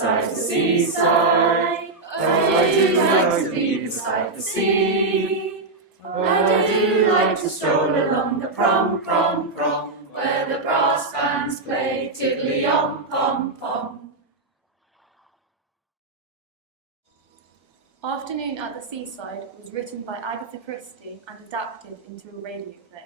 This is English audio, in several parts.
beside the seaside. Oh, I do like to be beside the sea. Oh, I do like to stroll along the prom, prom, prom, where the brass bands play tiddly-om, pom, pom. Afternoon at the Seaside was written by Agatha Christie and adapted into a radio play.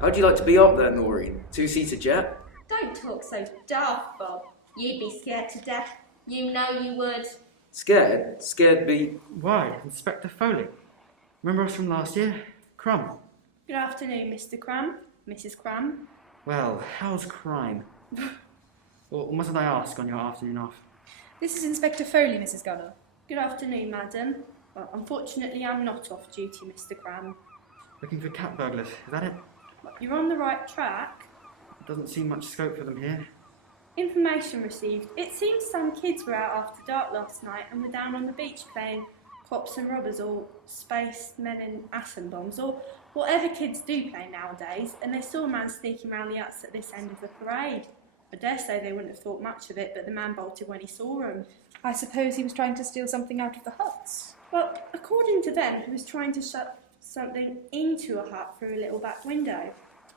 How'd you like to be up there, Noreen? Two-seater jet? Don't talk so daft, Bob. You'd be scared to death. You know you would. Scared? Scared be... Why, Inspector Foley? Remember us from last year? Crumb. Good afternoon, Mr. Cram, Mrs. Cram. Well, how's crime? Or mustn't I ask on your afternoon off? This is Inspector Foley, Mrs. Gunner. Good afternoon, madam. Well, unfortunately, I'm not off duty, Mr. Cram. Looking for cat burglars, is that it? But you're on the right track. Doesn't seem much scope for them here. Information received. It seems some kids were out after dark last night and were down on the beach playing cops and robbers or space men and atom bombs or whatever kids do play nowadays, and they saw a man sneaking around the huts at this end of the parade. I dare say they wouldn't have thought much of it, but the man bolted when he saw them. I suppose he was trying to steal something out of the huts. Well, according to them, he was trying to shove something into a hut through a little back window.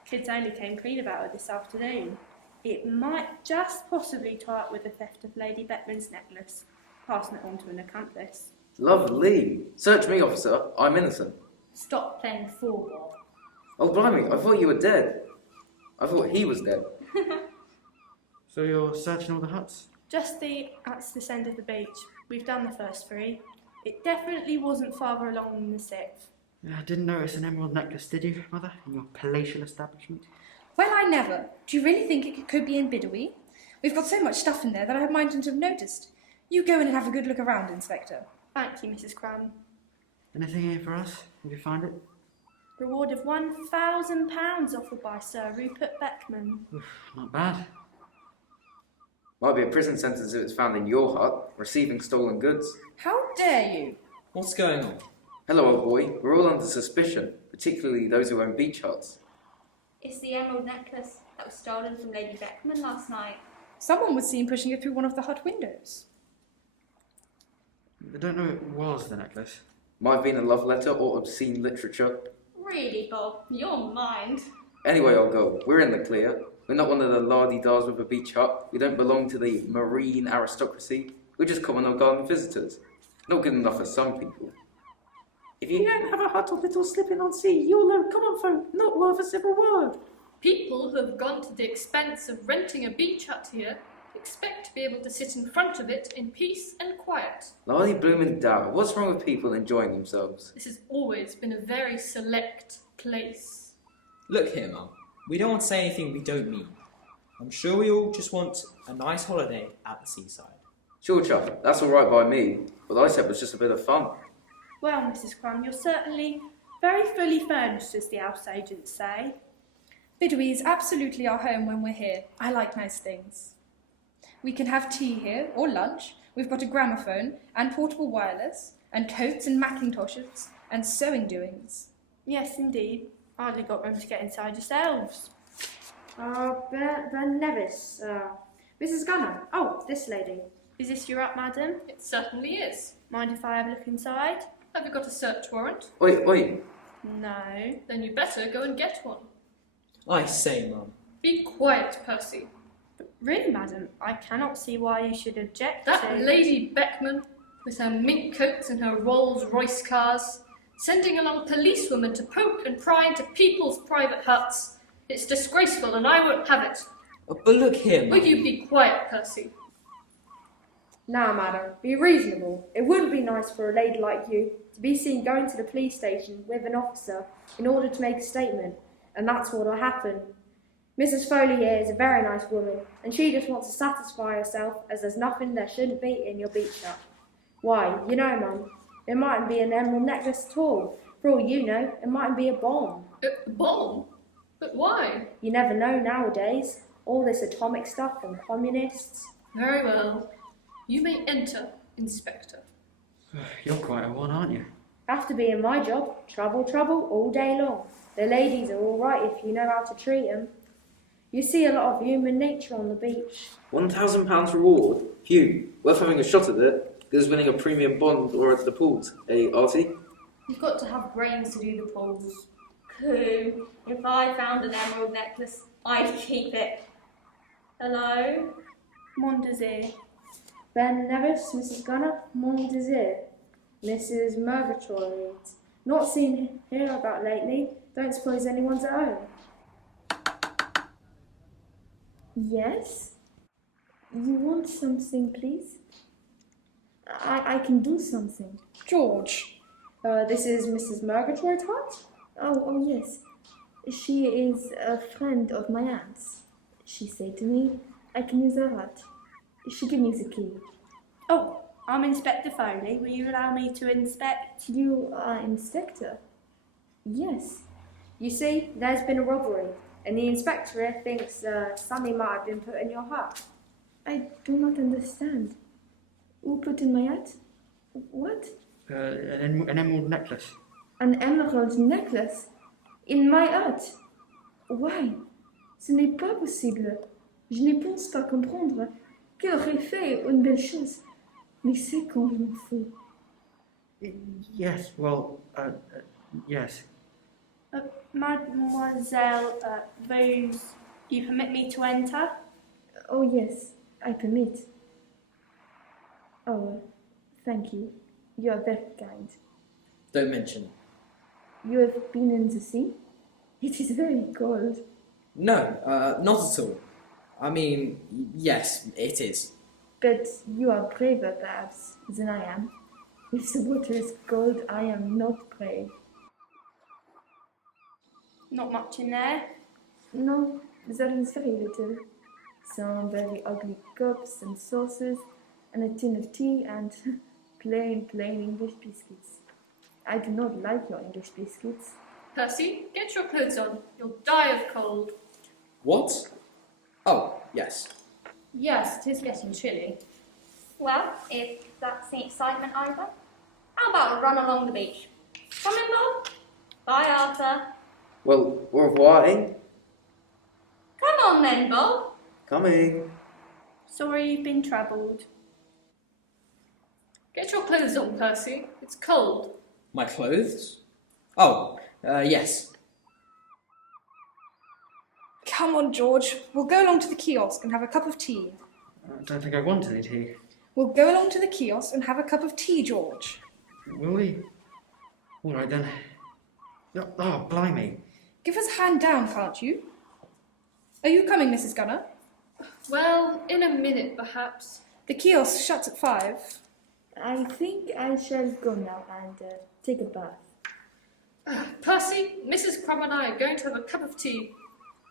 Kids only came clean about it this afternoon. It might just possibly tie up with the theft of Lady Beckman's necklace, passing it on to an accomplice. Lovely. Search me, officer. I'm innocent. Stop playing fool, Bob. Oh, blimey, I thought you were dead. I thought he was dead. So you're searching all the huts? Just at this end of the beach. We've done the first three. It definitely wasn't farther along than the sixth. I didn't notice an emerald necklace, did you, Mother, in your palatial establishment? Well, I never. Do you really think it could be in Bidawee? We've got so much stuff in there that I mightn't have noticed. You go in and have a good look around, Inspector. Thank you, Mrs. Cram. Anything here for us? Did you find it? Reward of £1,000 offered by Sir Rupert Beckman. Oof, not bad. Might be a prison sentence if it's found in your hut, receiving stolen goods. How dare you? What's going on? Hello, old boy. We're all under suspicion, particularly those who own beach huts. It's the emerald necklace that was stolen from Lady Beckman last night. Someone was seen pushing it through one of the hut windows. I don't know it was the necklace. Might have been a love letter or obscene literature. Really, Bob? Your mind. Anyway, old girl, we're in the clear. We're not one of the lardy-dars with a beach hut. We don't belong to the marine aristocracy. We're just common old garden visitors. Not good enough for some people. If you don't have a hut or little slipping on sea, you're low common folk, not worth a civil word. People who have gone to the expense of renting a beach hut here expect to be able to sit in front of it in peace and quiet. Lardy bloomin' dow, what's wrong with people enjoying themselves? This has always been a very select place. Look here, Mum. We don't want to say anything we don't mean. I'm sure we all just want a nice holiday at the seaside. Sure, Chuck, that's all right by me. What I said was just a bit of fun. Well, Mrs. Crum, you're certainly very fully furnished, as the house agents say. Bidawee is absolutely our home when we're here. I like nice things. We can have tea here, or lunch. We've got a gramophone, and portable wireless, and coats and mackintoshes, and sewing doings. Yes, indeed. Hardly got room to get inside yourselves. Ben Nevis. Mrs. Gunner. Oh, this lady. Is this your up, madam? It certainly is. Mind if I have a look inside? Have you got a search warrant? Oi. No. Then you better go and get one. I say, Mum. Be quiet, Percy. But really, madam, I cannot see why you should object That to... Lady Beckman, with her mink coats and her Rolls-Royce cars, sending along policewomen to poke and pry into people's private huts. It's disgraceful, and I won't have it. But look here, Mum. Will you be quiet, Percy? Now, madam, be reasonable. It wouldn't be nice for a lady like you to be seen going to the police station with an officer in order to make a statement, and that's what'll happen. Mrs. Foley here is a very nice woman, and she just wants to satisfy herself as there's nothing there shouldn't be in your beach hut. Why, you know, Mum, it mightn't be an emerald necklace at all. For all you know, it mightn't be a bomb. A bomb? But why? You never know nowadays. All this atomic stuff and communists. Very well. You may enter, Inspector. You're quite a one, aren't you? After being my job, trouble all day long. The ladies are all right if you know how to treat them. You see a lot of human nature on the beach. £1,000 reward? Phew, worth having a shot at it. Good as winning a premium bond or at the pools. Eh, Artie? You've got to have brains to do the pools. Pooh, if I found an emerald necklace, I'd keep it. Hello? Mon désir. Ben Nevis, Mrs. Gunner, Mon Désir. Mrs. Murgatroyd. Not seen here about lately. Don't suppose anyone's at home. Yes? You want something, please? I can do something. George. This is Mrs. Murgatroyd's heart? Oh, yes. She is a friend of my aunt's. She said to me, I can use her hut. She gave me the key. Oh, I'm Inspector Foley. Will you allow me to inspect? You are inspector? Yes. You see, there's been a robbery, and the inspector here thinks something might have been put in your hut. I do not understand. Who put in my hut? What? An emerald necklace. An emerald necklace? In my hut? Why? Ce n'est pas possible. Je ne pense pas comprendre. Qu'elle aurait fait une belle chose. Mais c'est complètement fou. Yes, well, yes. Mademoiselle Vose, you permit me to enter? Oh, yes, I permit. Oh, thank you. You are very kind. Don't mention it. You have been in the sea? It is very cold. No, not at all. I mean, yes, it is. But you are braver, perhaps, than I am. If the water is cold, I am not brave. Not much in there. No, there is very little. Some very ugly cups and saucers, and a tin of tea, and plain English biscuits. I do not like your English biscuits. Percy, get your clothes on. You'll die of cold. What? Oh, yes. Yes, it is getting chilly. Well, if that's the excitement over, how about a run along the beach? Come in, Bob. Bye, Arthur. Well, au revoir, eh? Come on then, Bob. Coming. Sorry you've been troubled. Get your clothes on, Percy. It's cold. My clothes? Oh, yes. Come on, George. We'll go along to the kiosk and have a cup of tea. I don't think I want any tea. We'll go along to the kiosk and have a cup of tea, George. Will we? All right then. Oh, blimey. Give us a hand down, can't you? Are you coming, Mrs. Gunner? Well, in a minute, perhaps. The kiosk shuts at 5. I think I shall go now and take a bath. Percy, Mrs. Crumb and I are going to have a cup of tea.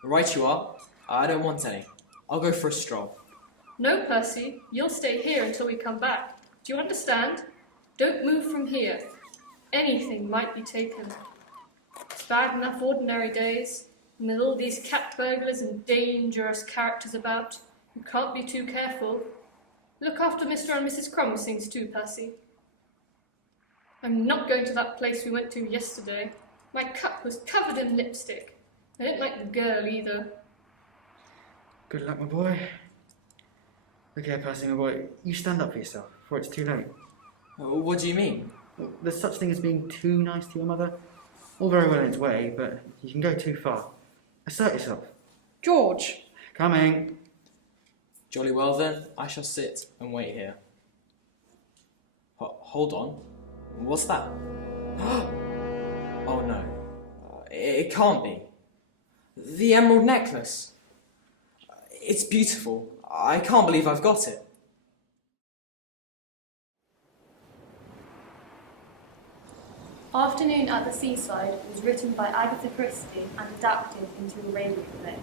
Right you are. I don't want any. I'll go for a stroll. No, Percy, you'll stay here until we come back. Do you understand? Don't move from here. Anything might be taken. It's bad enough ordinary days, and with all these cat burglars and dangerous characters about, you can't be too careful. Look after Mr. and Mrs. Crumb's things too, Percy. I'm not going to that place we went to yesterday. My cup was covered in lipstick. I didn't like the girl either. Good luck, my boy. Look here, Percy, my boy. You stand up for yourself, before it's too late. What do you mean? Look, there's such thing as being too nice to your mother. All very well in its way, but you can go too far. Assert yourself. George! Coming. Jolly well then, I shall sit and wait here. Hold on. What's that? Oh no. It can't be. The emerald necklace. It's beautiful. I can't believe I've got it. Afternoon at the Seaside was written by Agatha Christie and adapted into a radio play.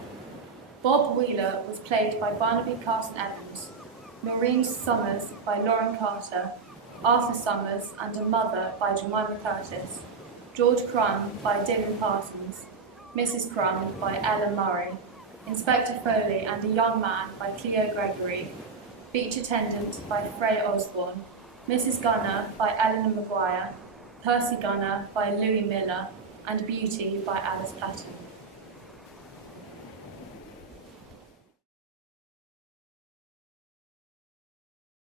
Bob Wheeler was played by Barnaby Carson Evans, Noreen Summers by Lauren Carter, Arthur Summers and a Mother by Jemima Curtis, George Crumb by Dylan Parsons, Mrs. Crumb by Ellen Murray, Inspector Foley and a Young Man by Cleo Gregory, Beach Attendant by Freya Osborne, Mrs. Gunner by Eleanor Maguire, Percy Gunner by Louis Miller, and Beauty by Alice Patten.